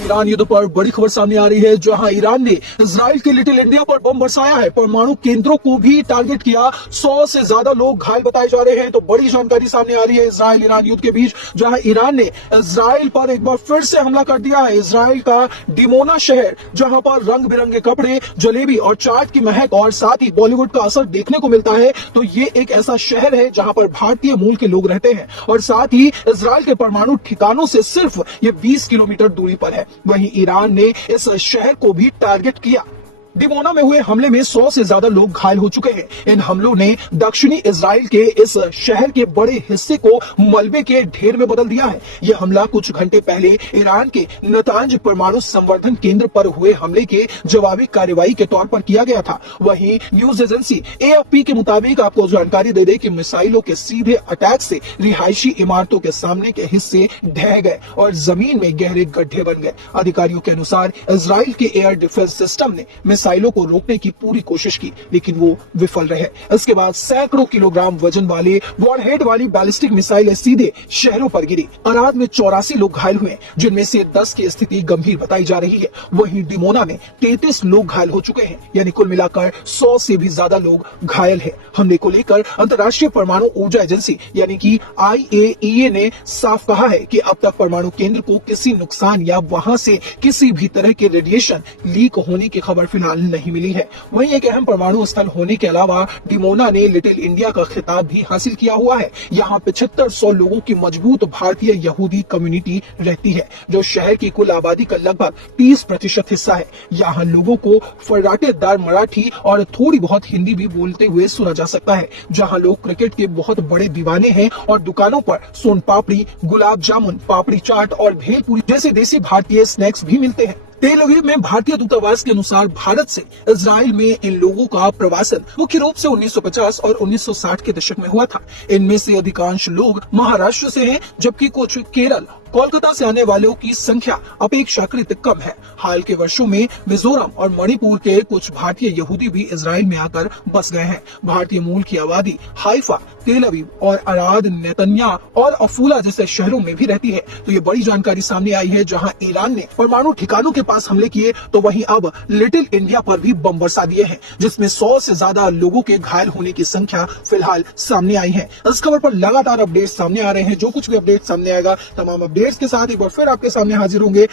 Iran युद्ध पर बड़ी खबर सामने आ रही है, जहां ईरान ने इजराइल के लिटिल इंडिया पर बम बरसाया है। परमाणु केंद्रों को भी टारगेट किया। 100 से ज्यादा लोग घायल बताए जा रहे हैं। तो बड़ी जानकारी सामने आ रही है इजराइल ईरान युद्ध के बीच, जहां ईरान ने इजराइल पर एक बार फिर से हमला कर दिया है। इजराइल का डिमोना शहर, जहां पर रंग बिरंगे कपड़े, जलेबी और चाट की महक और साथ ही बॉलीवुड का असर देखने को मिलता है। तो ये एक ऐसा शहर है जहां पर भारतीय मूल के लोग रहते हैं और साथ ही इजराइल के परमाणु ठिकानों से सिर्फ ये 20 किलोमीटर दूरी पर है। वहीं ईरान ने इस शहर को भी टारगेट किया। डिमोना में हुए हमले में 100 से ज्यादा लोग घायल हो चुके हैं। इन हमलों ने दक्षिणी इजराइल के इस शहर के बड़े हिस्से को मलबे के ढेर में बदल दिया है। यह हमला कुछ घंटे पहले ईरान के नतांज परमाणु संवर्धन केंद्र पर हुए हमले के जवाबी कार्रवाई के तौर पर किया गया था। वहीं न्यूज एजेंसी एएफपी के मुताबिक आपको जानकारी दे दे कि मिसाइलों के सीधे अटैक से रिहायशी इमारतों के सामने के हिस्से ढह गए और जमीन में गहरे गड्ढे बन गए। अधिकारियों के अनुसार इजराइल के एयर डिफेंस सिस्टम ने मिसाइलों को रोकने की पूरी कोशिश की, लेकिन वो विफल रहे। इसके बाद सैकड़ों किलोग्राम वजन वाले वॉरहेड वाली बैलिस्टिक मिसाइलें सीधे शहरों पर गिरी। अराद में 84 लोग घायल हुए, जिनमें से 10 की स्थिति गंभीर बताई जा रही है। वहीं डिमोना में 33 लोग घायल हो चुके हैं, यानी कुल मिलाकर 100 से भी ज्यादा लोग घायल हैं। हमले को लेकर अंतर्राष्ट्रीय परमाणु ऊर्जा एजेंसी यानी कि IAEA ने साफ कहा है कि अब तक परमाणु केंद्र को किसी नुकसान या वहां से किसी भी तरह के रेडिएशन लीक होने की खबर फिलहाल नहीं मिली है। वहीं एक अहम परमाणु स्थल होने के अलावा डिमोना ने लिटिल इंडिया का खिताब भी हासिल किया हुआ है। यहाँ 7500 लोगों की मजबूत भारतीय यहूदी कम्युनिटी रहती है, जो शहर की कुल आबादी का लगभग 30% हिस्सा है। यहाँ लोगों को फर्राटेदार मराठी और थोड़ी बहुत हिंदी भी बोलते हुए सुना जा सकता है। जहाँ लोग क्रिकेट के बहुत बड़े दीवाने हैं और दुकानों पर सोन पापड़ी, गुलाब जामुन, पापड़ी चाट और भेलपुरी जैसे देसी भारतीय स्नैक्स भी मिलते हैं। तेल अवीव में भारतीय दूतावास के अनुसार भारत से इजराइल में इन लोगों का प्रवासन मुख्य रूप से 1950 और 1960 के दशक में हुआ था। इनमें से अधिकांश लोग महाराष्ट्र से हैं, जबकि कुछ केरल, कोलकाता से आने वालों की संख्या अपेक्षाकृत कम है। हाल के वर्षों में मिजोरम और मणिपुर के कुछ भारतीय यहूदी भी इजराइल में आकर बस गए हैं। भारतीय मूल की आबादी हाइफा, तेल अवीव और अराद, नेतन्या और अफूला जैसे शहरों में भी रहती है। तो ये बड़ी जानकारी सामने आई है, जहां ईरान ने परमाणु ठिकानों के पास हमले किए, तो वहीं अब लिटिल इंडिया पर भी बम बरसा दिए हैं, जिसमें 100 से ज्यादा लोगों के घायल होने की संख्या फिलहाल सामने आई है। इस खबर पर लगातार अपडेट सामने आ रहे हैं। जो कुछ भी अपडेट सामने आएगा, तमाम अपडेट्स के साथ एक बार फिर आपके सामने हाजिर होंगे।